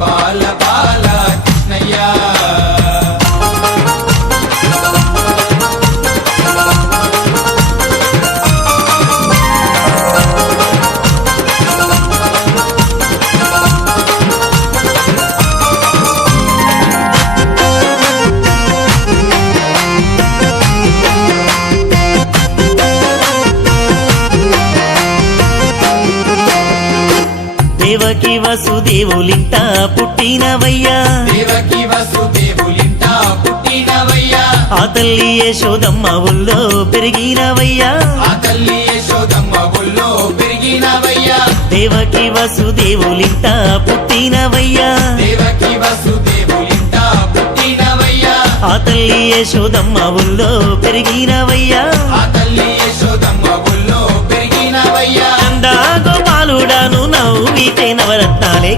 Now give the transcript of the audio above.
పాల పాల కృష్ణయ్యా. దేవకి వసుదేవులింట పుట్టినవయ్యా. దేవకి వసుదేవులింట పుట్టినవయ్యా. ఆ తల్లి యశోదమ్మ ఊళ్ళో పెరిగినవయ్యా. ఆ తల్లి యశోదమ్మ ఒళ్ళో పెరిగినవయ్యా. దేవకి వసుదేవులింట పుట్టినవయ్యా. దేవకి వసుదేవులింట పుట్టినవయ్యా. ఆ తల్లి యశోదమ్మ ఊళ్ళో పెరిగినవయ్యా. மரத்தாலே